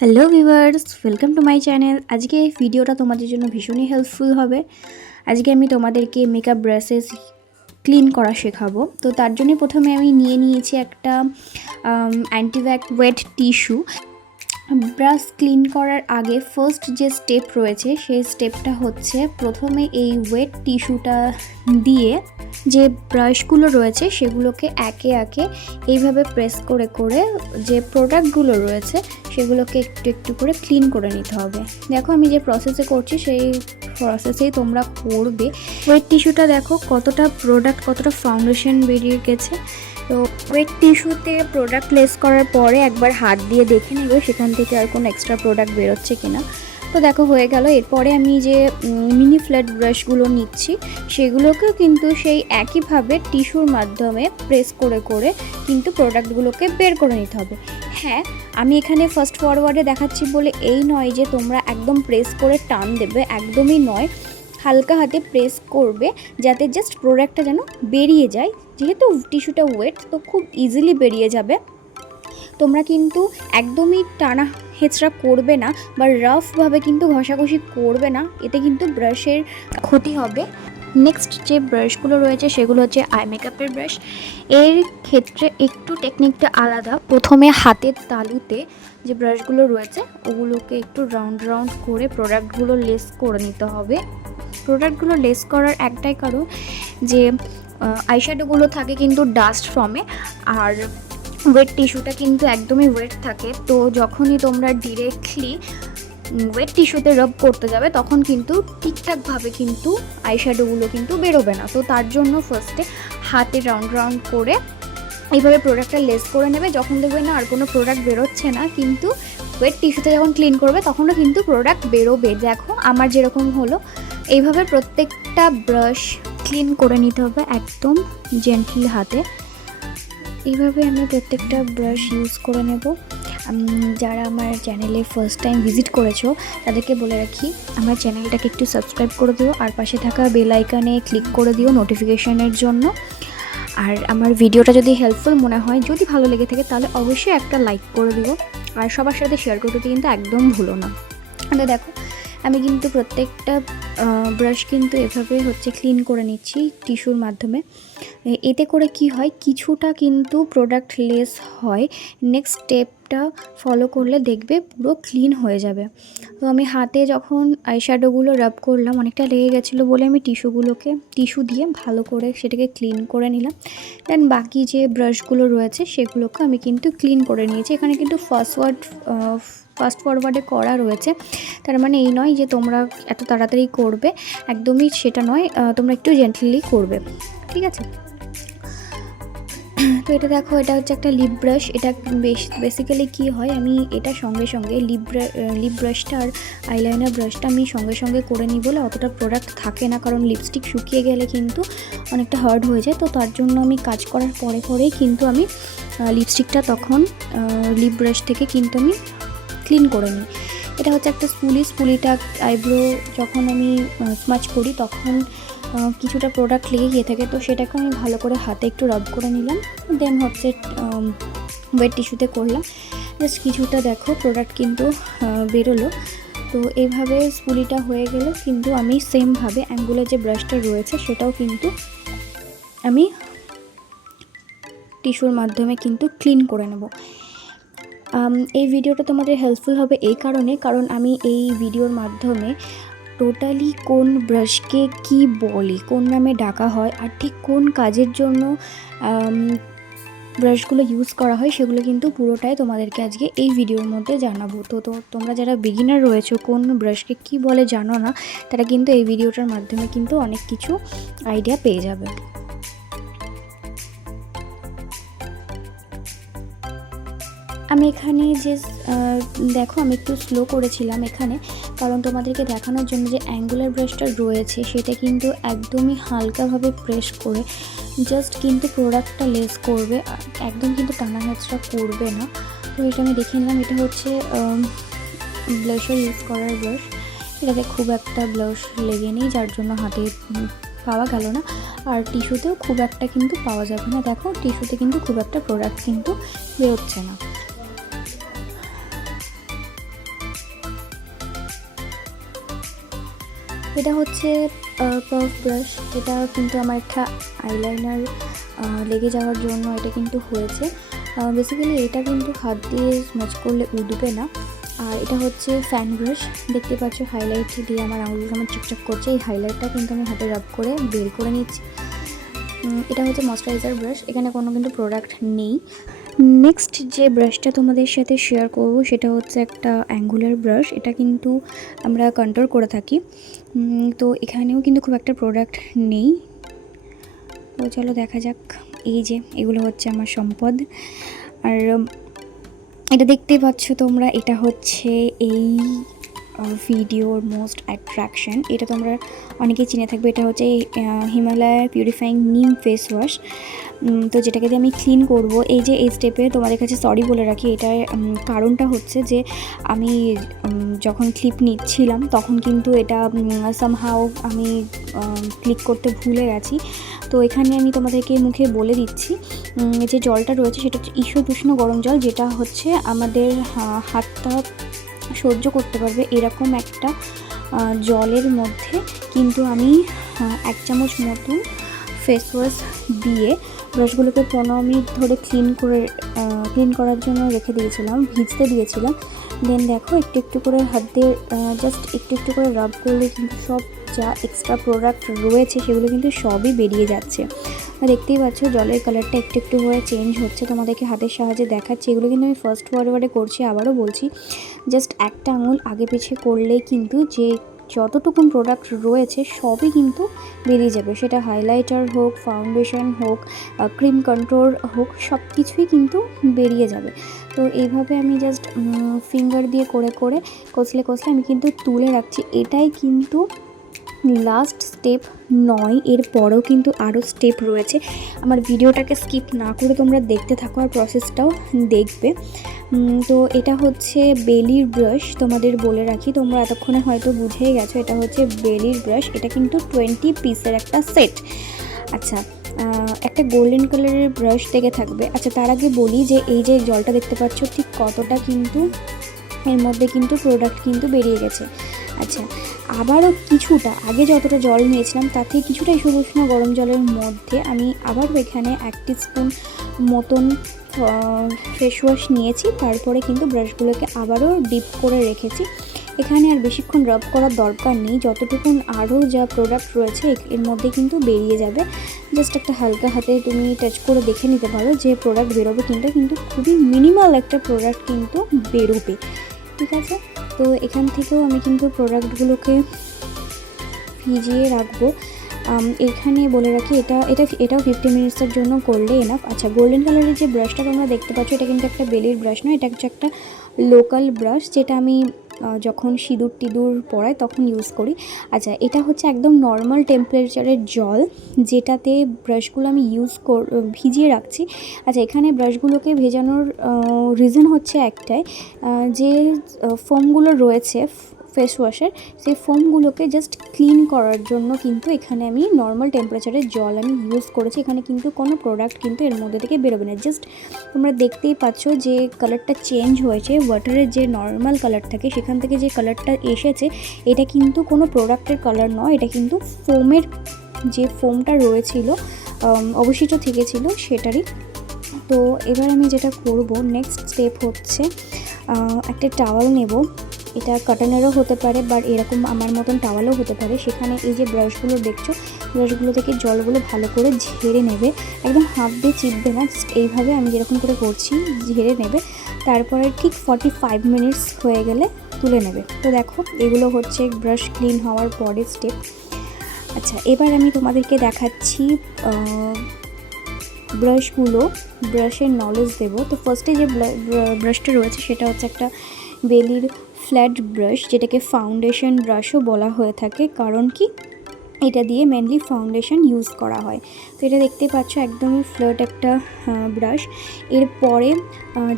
Hello viewers, welcome to my channel. আজকে এই ভিডিওটা তোমাদের জন্য ভীষণই হেল্পফুল হবে। আজকে আমি তোমাদেরকে মেকআপ ব্রাশেস ক্লিন করা শেখাবো। তো তার জন্য প্রথমে আমি নিয়েছি একটা অ্যান্টিব্যাক ওয়েট টিস্যু। ব্রাশ ক্লিন করার আগে ফার্স্ট যে স্টেপ রয়েছে সেই স্টেপটা হচ্ছে প্রথমে এই ওয়েট টিস্যুটা দিয়ে যে ব্রাশগুলো রয়েছে সেগুলোকে একে একে এইভাবে প্রেস করে করে যে প্রোডাক্টগুলো রয়েছে সেগুলোকে একটু একটু করে ক্লিন করে নিতে হবে। দেখো আমি যে প্রসেসে করছি সেই প্রসেসেই তোমরা করবে। ওয়েট টিস্যুটা দেখো কতটা প্রোডাক্ট, কতটা ফাউন্ডেশন বেরিয়ে গেছে। তো ওয়েট টিস্যুতে প্রোডাক্ট লেস করার পরে একবার হাত দিয়ে দেখে নেব সেখান থেকে আর কোনো এক্সট্রা প্রোডাক্ট বেরোচ্ছে কিনা। তো দেখো হয়ে গেল। এরপরে আমি যে মিনি ফ্ল্যাট ব্রাশগুলো নিচ্ছি সেগুলোকেও কিন্তু সেই একইভাবে টিস্যুর মাধ্যমে প্রেস করে করে কিন্তু প্রোডাক্টগুলোকে বের করে নিতে হবে। হ্যাঁ, আমি এখানে ফার্স্ট ফরওয়ার্ডে দেখাচ্ছি বলে এই নয় যে তোমরা একদম প্রেস করে টান দেবে, একদমই নয়। হালকা হাতে প্রেস করবে যাতে জাস্ট প্রোডাক্টটা যেন বেরিয়ে যায়। যেহেতু টিস্যুটা ওয়েট তো খুব ইজিলি বেরিয়ে যাবে। তোমরা কিন্তু একদমই টানা হেঁচড়া করবে না বা রাফভাবে কিন্তু ঘষাঘষি করবে না, এতে কিন্তু ব্রাশের ক্ষতি হবে। নেক্সট যে ব্রাশগুলো রয়েছে সেগুলো হচ্ছে আই মেকআপের ব্রাশ। এর ক্ষেত্রে একটু টেকনিকটা আলাদা। প্রথমে হাতের তালুতে যে ব্রাশগুলো রয়েছে ওগুলোকে একটু রাউন্ড রাউন্ড করে প্রোডাক্টগুলো লেস করে নিতে হবে। প্রোডাক্টগুলো লেস করার একটাই কারণ যে আইশ্যাডোগুলো থাকে কিন্তু ডাস্ট ফর্মে, আর ওয়েট টিস্যুটা কিন্তু একদমই ওয়েট থাকে। তো যখনই তোমরা ডিরেক্টলি ওয়েট টিস্যুতে রাব করতে যাবে তখন কিন্তু ঠিকঠাকভাবে কিন্তু আইশ্যাডোগুলো কিন্তু বেরোবে না। তো তার জন্য ফার্স্টে হাতে রাউন্ড রাউন্ড করে এইভাবে প্রোডাক্টটা লেস করে নেবে। যখন দেখবে না আর কোনো প্রোডাক্ট বেরোচ্ছে না, কিন্তু ওয়েট টিস্যুতে যখন ক্লিন করবে তখনও কিন্তু প্রোডাক্ট বেরোবে। দেখো আমার যেরকম হলো, এইভাবে প্রত্যেকটা ব্রাশ ক্লিন করে নিতে হবে একদম জেন্টলি হাতে। এইভাবে আমি প্রত্যেকটা ব্রাশ ইউজ করে নেব। যারা আমার চ্যানেলে ফার্স্ট টাইম ভিজিট করেছো তাদেরকে বলে রাখি, আমার চ্যানেলটাকে একটু সাবস্ক্রাইব করে দিও আর পাশে থাকা বেল আইকনে ক্লিক করে দিও নোটিফিকেশনের জন্য। আর আমার ভিডিওটা যদি হেল্পফুল মনে হয়, যদি ভালো লেগে থাকে তাহলে অবশ্যই একটা লাইক করে দিও আর সবার সাথে শেয়ার করতে কিন্তু একদম ভুলো না। তো দেখো আমি কিন্তু প্রত্যেকটা ব্রাশ কিন্তু এভাবে হচ্ছে ক্লিন করে নিচ্ছি টিস্যুর মাধ্যমে। এতে করে কি হয়, কিছুটা কিন্তু প্রোডাক্ট লেস হয়। নেক্সট স্টেপটা ফলো করলে দেখবে পুরো ক্লিন হয়ে যাবে। তো আমি হাতে যখন আইশ্যাডোগুলো রাব করলাম, অনেকটা লেগে গেছিলো বলে আমি টিস্যু দিয়ে ভালো করে সেটাকে ক্লিন করে নিলাম। দেন বাকি যে ব্রাশগুলো রয়েছে সেগুলোকে আমি কিন্তু ক্লিন করে নিয়েছি। এখানে কিন্তু ফাস্ট ফরওয়ার্ডে করা রয়েছে, তার মানে এই নয় যে তোমরা এত তাড়াতাড়ি করবে, একদমই সেটা নয়। তোমরা একটু জেন্টলি করবে, ঠিক আছে? তো এটা দেখো, এটা হচ্ছে একটা লিপ ব্রাশ। এটা বেসিক্যালি কি হয়, আমি এটা সঙ্গে সঙ্গে লিপ ব্রাশটা আর আইলাইনার ব্রাশটা আমি সঙ্গে সঙ্গে করে নিই বলে অতটা প্রোডাক্ট থাকে না, কারণ লিপস্টিক শুকিয়ে গেলে কিন্তু অনেকটা হার্ড হয়ে যায়। তো তার জন্য আমি কাজ করার পরে পরেই কিন্তু আমি লিপস্টিকটা তখন লিপ ব্রাশ থেকে কিন্তু আমি ক্লিন করে নিই। এটা হচ্ছে একটা স্পুলিটা আইব্রো যখন আমি স্মাচ করি তখন কিছুটা প্রোডাক্ট লেগে গিয়ে থাকে, তো সেটাকে আমি ভালো করে হাতে একটু রাব করে নিলাম। দেন হচ্ছে ওয়েট টিস্যুতে করলাম। জাস্ট কিছুটা দেখো প্রোডাক্ট কিন্তু বেরোলো। তো এইভাবে স্পুলিটা হয়ে গেল, কিন্তু আমি সেমভাবে অ্যাঙ্গুলার যে ব্রাশটা রয়েছে সেটাও কিন্তু আমি টিস্যুর মাধ্যমে কিন্তু ক্লিন করে নেব। এই ভিডিওটা তোমাদের হেল্পফুল হবে এই কারণ আমি এই ভিডিওর মাধ্যমে টোটালি কোন ব্রাশকে কি বলে, কোন নামে ডাকা হয়, আর ঠিক কোন কাজের জন্য ব্রাশগুলো ইউজ করা হয় সেগুলো কিন্তু পুরোটাই তোমাদেরকে আজকে এই ভিডিওর মধ্যে জানাবো। তো তোমরা যারা বিগিনার রয়েছো, কোন ব্রাশকে কি বলে জানো না, তারা কিন্তু এই ভিডিওটার মাধ্যমে কিন্তু অনেক কিছু আইডিয়া পেয়ে যাবে। আমি এখানে যে দেখো আমি একটু স্লো করেছিলাম এখানে, কারণ তোমাদেরকে দেখানোর জন্য যে অ্যাঙ্গুলার ব্রাশটা রয়েছে সেটা কিন্তু একদমই হালকাভাবে প্রেস করে জাস্ট কিন্তু প্রোডাক্টটা লেস করবে, একদম কিন্তু টানা হেঁচড়া করবে না। তো এটা আমি দেখে নিলাম। এটা হচ্ছে ব্লাশার ইউজ করার ব্রাশ। এটাতে খুব একটা ব্লাশ লেগে নেই, যার জন্য হাতে পাওয়া গেল না, আর টিস্যুতেও খুব একটা কিন্তু পাওয়া যাবে না। দেখো টিস্যুতে কিন্তু খুব একটা প্রোডাক্ট কিন্তু বেরোচ্ছে না। এটা হচ্ছে পাফ ব্রাশ। এটা কিন্তু আমার একটা আইলাইনার লেগে যাওয়ার জন্য এটা কিন্তু হয়েছে। বেসিক্যালি এটা কিন্তু হাত দিয়ে স্ম্যাচ করলে উঠবে না। আর এটা হচ্ছে ফ্যান ব্রাশ। দেখতে পাচ্ছ হাইলাইট দিয়ে আমার আঙুল আমার চিকচাক করছে। এই হাইলাইটটা কিন্তু আমি হাতে রাব করে বের করে নিচ্ছি। এটা হচ্ছে ময়শ্চারাইজার ব্রাশ। এখানে কোনো কিন্তু প্রোডাক্ট নেই। নেক্সট যে ব্রাশটা তোমাদের সাথে শেয়ার করব সেটা হচ্ছে একটা অ্যাঙ্গুলার ব্রাশ। এটা কিন্তু আমরা কন্ট্রোল করে থাকি। তো এখানেও কিন্তু খুব একটা প্রোডাক্ট নেই। তো চলো দেখা যাক। এই যে এগুলো হচ্ছে আমার সম্পদ। আর এটা দেখতে পাচ্ছ তোমরা, এটা হচ্ছে এই ভিডিওর মোস্ট অ্যাট্রাকশন। এটা তোমরা অনেকেই চিনে থাকবে। এটা হচ্ছে হিমালয়ার পিউরিফাইং নিম ফেস ওয়াশ। তো যেটাকে দিয়ে আমি ক্লিন করব। এই যে এই স্টেপে তোমাদের কাছে সরি বলে রাখি। এটার কারণটা হচ্ছে যে আমি যখন ক্লিপ নিচ্ছিলাম তখন কিন্তু এটা সামহাও আমি ক্লিক করতে ভুলে গেছি। তো এখানে আমি তোমাদেরকে মুখে বলে দিচ্ছি যে জলটা রয়েছে সেটা হচ্ছে ঈষৎ উষ্ণ গরম জল, যেটা হচ্ছে আমাদের হাতটা সহ্য করতে পারবে এরকম একটা জলের মধ্যে কিন্তু আমি 1 চামচ মতন ফেস ওয়াশ দিয়ে ব্রাশগুলোকে 15 মিনিট ধরে ক্লিন করার জন্য রেখে দিয়েছিলাম, ভিজতে দিয়েছিলাম। দেন দেখো একটু একটু করে হাত দিয়ে জাস্ট একটু একটু করে রাব করলে কিন্তু সব যা এক্সট্রা প্রোডাক্ট রয়েছে সেগুলো কিন্তু সবই বেরিয়ে যাচ্ছে। দেখতেই পাচ্ছ জলের কালারটা একটু একটু করে চেঞ্জ হচ্ছে। তোমাদেরকে হাতের সাহায্যে দেখাচ্ছি। এগুলো কিন্তু আমি ফার্স্ট ওয়ার্ডে করছি, আবারও বলছি, জাস্ট একটা আঙুল আগে পিছিয়ে করলেই কিন্তু যে যতটুকুন প্রোডাক্ট রয়েছে সবই কিন্তু বেরিয়ে যাবে। সেটা হাইলাইটার হোক, ফাউন্ডেশন হোক, ক্রিম কন্ট্রোল হোক, সব কিছুই কিন্তু বেরিয়ে যাবে। তো এইভাবে আমি জাস্ট ফিঙ্গার দিয়ে করে করে কষলে আমি কিন্তু তুলে রাখছি। এটাই কিন্তু লাস্ট স্টেপ নয়, এর পরেও কিন্তু আরও স্টেপ রয়েছে। আমার ভিডিওটাকে স্কিপ না করে তোমরা দেখতে থাকো আর প্রসেসটাও দেখবে। তো এটা হচ্ছে বেলির ব্রাশ। তোমাদের বলে রাখি, তোমরা এতক্ষণে হয়তো বুঝেই গেছো এটা হচ্ছে বেলির ব্রাশ। এটা কিন্তু 20 পিসের একটা সেট। আচ্ছা, একটা গোল্ডেন কালারের ব্রাশ থেকে থাকবে। আচ্ছা, তার আগে বলি যে এই যে জলটা দেখতে পাচ্ছ ঠিক কতটা কিন্তু এর মধ্যে কিন্তু প্রোডাক্ট কিন্তু বেরিয়ে গেছে। আচ্ছা, আবারও কিছুটা আগে যতটা জল নিয়েছিলাম তার থেকে কিছুটা উষ্ণ গরম জলের মধ্যে আমি আবারও এখানে 1 টিস্পুন মতন ফেস ওয়াশ নিয়েছি। তারপরে কিন্তু ব্রাশগুলোকে আবারও ডিপ করে রেখেছি। এখানে আর বেশিক্ষণ রাব করার দরকার নেই। যতটুকুন আরও যা প্রোডাক্ট রয়েছে এর মধ্যে কিন্তু বেরিয়ে যাবে। জাস্ট একটা হালকা হাতে তুমি টাচ করে দেখে নিতে পারো যে প্রোডাক্ট বেরোবে, কিন্তু খুবই মিনিমাল একটা প্রোডাক্ট কিন্তু বেরোবে। ঠিক আছে, তো এখান থেকেও আমি কিন্তু প্রোডাক্টগুলোকে ভিজিয়ে রাখবো। এখানে বলে রাখি এটাও 50 মিনিটসের জন্য করলে এনাফ। আচ্ছা, গোল্ডেন কালারের যে ব্রাশটা তোমরা দেখতে পাচ্ছ এটা কিন্তু একটা বেলির ব্রাশ নয়, এটা হচ্ছে একটা লোকাল ব্রাশ, যেটা আমি যখন সিঁদুর পরাই তখন ইউজ করি। আচ্ছা, এটা হচ্ছে একদম নর্মাল টেম্পারেচারের জল, যেটাতে ব্রাশগুলো আমি ভিজিয়ে রাখছি। আচ্ছা, এখানে ব্রাশগুলোকে ভেজানোর রিজন হচ্ছে একটাই, যে ফোমগুলো রয়েছে ফেস ওয়াশের, সেই ফোমগুলোকে জাস্ট ক্লিন করার জন্য কিন্তু এখানে আমি নর্মাল টেম্পারেচারের জল আমি ইউজ করেছি। এখানে কিন্তু কোনো প্রোডাক্ট কিন্তু এর মধ্যে থেকে বেরোবে না। জাস্ট তোমরা দেখতেই পাচ্ছ যে কালারটা চেঞ্জ হয়েছে। ওয়াটারের যে নর্মাল কালার থাকে সেখান থেকে যে কালারটা এসেছে এটা কিন্তু কোনো প্রোডাক্টের কালার নয়, এটা কিন্তু যে ফোমটা রয়েছিল অবশিষ্ট থেকেছিল সেটারই। তো এবার আমি যেটা করব, নেক্সট স্টেপ হচ্ছে একটা টাওয়াল নেব। এটা কটনেরও হতে পারে বা এরকম আমার মতন টাওয়ালও হতে পারে। সেখানে এই যে ব্রাশগুলো দেখছো, ব্রাশগুলো থেকে জলগুলো ভালো করে ঝেড়ে নেবে। একদম হাত দিয়ে চিপবে না, জাস্ট এইভাবে আমি যেরকম করে করছি ঝেড়ে নেবে। তারপরে ঠিক 45 মিনিটস হয়ে গেলে তুলে নেবে। তো দেখো, এগুলো হচ্ছে ব্রাশ ক্লিন হওয়ার পরের স্টেপ। আচ্ছা, এবার আমি তোমাদেরকে দেখাচ্ছি ব্রাশের নলেজ দেবো। তো ফার্স্টে যে ব্রাশটা রয়েছে সেটা হচ্ছে একটা বেলির ফ্ল্যাট ব্রাশ, যেটাকে ফাউন্ডেশন ব্রাশও বলা হয়ে থাকে। কারণ কি, এটা দিয়ে মেনলি ফাউন্ডেশন ইউজ করা হয়। তো এটা দেখতে পাচ্ছ একদমই ফ্ল্যাট একটা ব্রাশ। এরপরে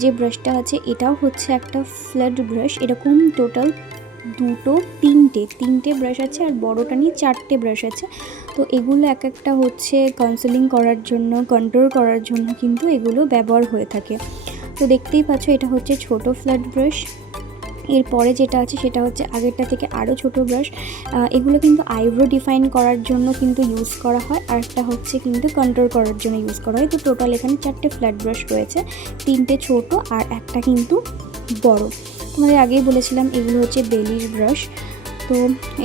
যে ব্রাশটা আছে এটাও হচ্ছে একটা ফ্ল্যাট ব্রাশ। এরকম টোটাল তিনটে ব্রাশ আছে, আর বড়টা নিয়ে 4টে ব্রাশ আছে। তো এগুলো এক একটা হচ্ছে কনসিলিং করার জন্য, কন্ট্রোল করার জন্য কিন্তু এগুলো ব্যবহার হয়ে থাকে। তো দেখতেই পাচ্ছ এটা হচ্ছে ছোট ফ্ল্যাট ব্রাশ। এরপরে যেটা আছে সেটা হচ্ছে আগেরটা থেকে আরও ছোটো ব্রাশ। এগুলো কিন্তু আইব্রো ডিফাইন করার জন্য কিন্তু ইউজ করা হয়, আর একটা হচ্ছে কিন্তু কন্ট্রোল করার জন্য ইউজ করা হয়। তো টোটাল এখানে 4টে ফ্ল্যাট ব্রাশ রয়েছে, 3টে ছোট আর একটা কিন্তু বড়। তোমাদের আগেই বলেছিলাম এগুলো হচ্ছে বেলির ব্রাশ। তো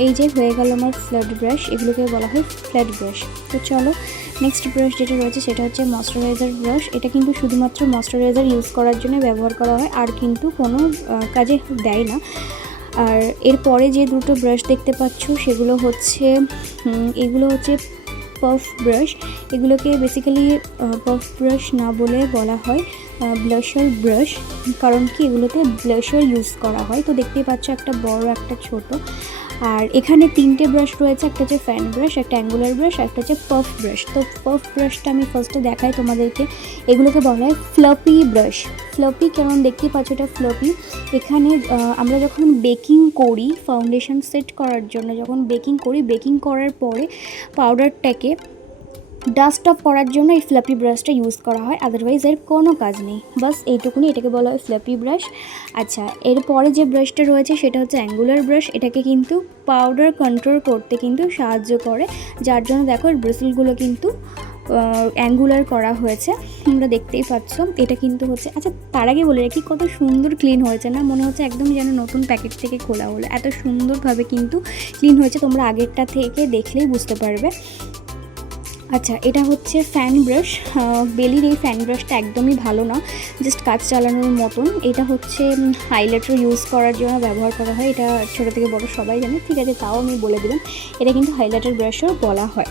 এই যে হয়ে গেল আমার ফ্ল্যাট ব্রাশ, এগুলোকে বলা হয় ফ্ল্যাট ব্রাশ। তো চলো নেক্সট ব্রাশ যেটা রয়েছে সেটা হচ্ছে ময়শ্চারাইজার ব্রাশ। এটা কিন্তু শুধুমাত্র ময়শ্চারাইজার ইউজ করার জন্য ব্যবহার করা হয়, আর কিন্তু কোনো কাজে দেয় না। আর এরপরে যে দুটো ব্রাশ দেখতে পাচ্ছ সেগুলো হচ্ছে এগুলো হচ্ছে পাফ ব্রাশ। এগুলোকে বেসিক্যালি পাফ ব্রাশ না বলে বলা হয় ব্লাশার ব্রাশ, কারণ কি এগুলোতে ব্লাশার ইউজ করা হয়। তো দেখতেই পাচ্ছ একটা বড় একটা ছোট। আর এখানে 3টে ব্রাশ রয়েছে, একটা হচ্ছে ফ্যান ব্রাশ, একটা অ্যাঙ্গুলার ব্রাশ, একটা হচ্ছে পাফ ব্রাশ। তো পাফ ব্রাশটা আমি ফার্স্টে দেখাই তোমাদেরকে। এগুলোকে বলা হয় ফ্লপি ব্রাশ। ফ্লপি কেমন দেখতে পাচ্ছ, এটা ফ্লপি। এখানে আমরা যখন বেকিং করি, ফাউন্ডেশন সেট করার জন্য যখন বেকিং করি, বেকিং করার পরে পাউডারটাকে ডাস্ট অফ করার জন্য এই ফ্লাপি ব্রাশটা ইউজ করা হয়, আদারওয়াইজ এর কোনো কাজ নেই। বাস এইটুকুনি, এটাকে বলা হয় ফ্লাপি ব্রাশ। আচ্ছা, এরপরে যে ব্রাশটা রয়েছে সেটা হচ্ছে অ্যাঙ্গুলার ব্রাশ। এটাকে কিন্তু পাউডার কন্ট্রোল করতে কিন্তু সাহায্য করে, যার জন্য দেখো ব্রিসেলগুলো কিন্তু অ্যাঙ্গুলার করা হয়েছে, তোমরা দেখতেই পাচ্ছ। এটা কিন্তু হচ্ছে, আচ্ছা তার আগে বলে রাখি কত সুন্দর ক্লিন হয়েছে না, মনে হচ্ছে একদম যেন নতুন প্যাকেট থেকে খোলা হলো, এত সুন্দরভাবে কিন্তু ক্লিন হয়েছে, তোমরা আগেরটা থেকে দেখলেই বুঝতে পারবে। আচ্ছা, এটা হচ্ছে ফ্যান ব্রাশ। বেলির এই ফ্যান ব্রাশটা একদমই ভালো না, জাস্ট কাজ চালানোর মতন। এটা হচ্ছে হাইলাইটার ইউজ করার জন্য ব্যবহার করা হয়, এটা ছোটো থেকে বড় সবাই জানে, ঠিক আছে তাও আমি বলে দিলাম। এটা কিন্তু হাইলাইটার ব্রাশও বলা হয়।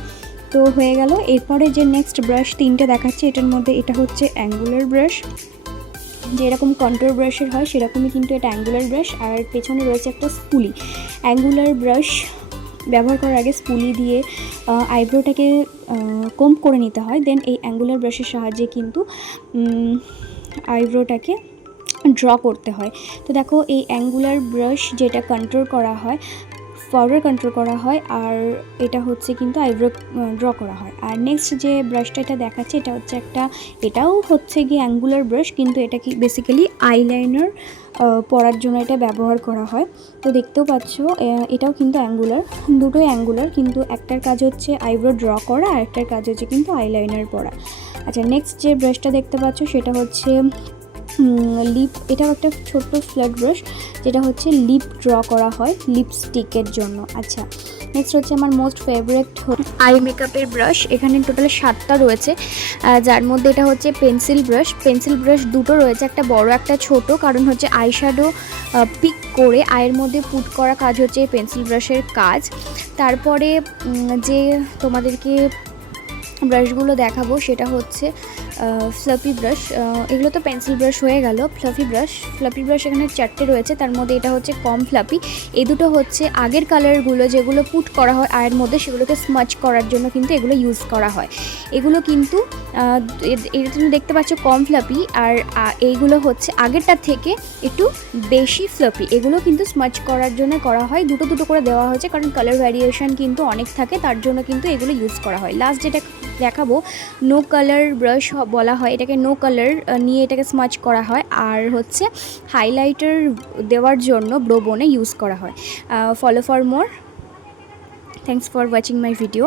তো হয়ে গেল। এরপরে যে নেক্সট ব্রাশ 3টে দেখাচ্ছে, এটার মধ্যে এটা হচ্ছে অ্যাঙ্গুলার ব্রাশ, যেরকম কন্ট্রোল ব্রাশের হয় সেরকমই কিন্তু এটা অ্যাঙ্গুলার ব্রাশ। আর পেছনে রয়েছে একটা স্পুলি। অ্যাঙ্গুলার ব্রাশ ব্যবহার করার আগে স্পুলি দিয়ে আইব্রোটাকে কম্ব করে নিতে হয়, দেন এই অ্যাঙ্গুলার ব্রাশের সাহায্যে কিন্তু আইব্রোটাকে ড্র করতে হয়। তো দেখো এই অ্যাঙ্গুলার ব্রাশ যেটা কন্ট্রোল করা হয়, পাউডার কন্ট্রোল করা হয়, আর এটা হচ্ছে কিন্তু আইব্রো ড্র করা হয়। আর নেক্সট যে ব্রাশটা এটা দেখাচ্ছে এটা হচ্ছে এটাও হচ্ছে গিয়ে অ্যাঙ্গুলার ব্রাশ, কিন্তু এটা কি বেসিক্যালি আইলাইনার পরার জন্য এটা ব্যবহার করা হয়। তো দেখতেও পাচ্ছ এটাও কিন্তু অ্যাঙ্গুলার, দুটোই অ্যাঙ্গুলার, কিন্তু একটার কাজ হচ্ছে আইব্রো ড্র করা আর একটার কাজ হচ্ছে কিন্তু আইলাইনার পরা। আচ্ছা, নেক্সট যে ব্রাশটা দেখতে পাচ্ছ সেটা হচ্ছে লিপ। এটাও একটা ছোট্ট ফ্ল্যাট ব্রাশ, যেটা হচ্ছে লিপ ড্র করা হয় লিপস্টিকের জন্য। আচ্ছা, নেক্সট হচ্ছে আমার মোস্ট ফেভারিট আই মেকআপের ব্রাশ। এখানে টোটাল 7টা রয়েছে, যার মধ্যে এটা হচ্ছে পেন্সিল ব্রাশ। পেন্সিল ব্রাশ দুটো রয়েছে, একটা বড় একটা ছোট, কারণ হচ্ছে আইশ্যাডো পিক করে আয়ের মধ্যে পুট করা কাজ হচ্ছে এই পেন্সিল ব্রাশের কাজ। তারপরে যে তোমাদেরকে ব্রাশগুলো দেখাবো সেটা হচ্ছে ফ্লাফি ব্রাশ। এগুলো তো পেন্সিল ব্রাশ হয়ে গেল। ফ্লাফি ব্রাশ এখানে 4টে রয়েছে, তার মধ্যে এটা হচ্ছে কম ফ্লাফি। এই দুটো হচ্ছে আগের কালারগুলো যেগুলো পুট করা হয় আয়ের মধ্যে, সেগুলোকে স্মাচ করার জন্য কিন্তু এগুলো ইউজ করা হয়। এগুলো কিন্তু এটা তুমি দেখতে পাচ্ছ কম ফ্লাফি, আর এইগুলো হচ্ছে আগেরটার থেকে একটু বেশি ফ্লাফি। এগুলো কিন্তু স্মাচ করার জন্য করা হয়, দুটো দুটো করে দেওয়া হয়েছে, কারণ কালার ভ্যারিয়েশন কিন্তু অনেক থাকে, তার জন্য কিন্তু এগুলো ইউজ করা হয়। লাস্ট যেটা দেখাবো নো কালার ব্রাশ বলা হয়, এটাকে নো কালার নিয়ে এটাকে স্মাচ করা হয়, আর হচ্ছে হাইলাইটার দেওয়ার জন্য ব্রো বোনে ইউজ করা হয়। Follow for more, thanks for watching my video.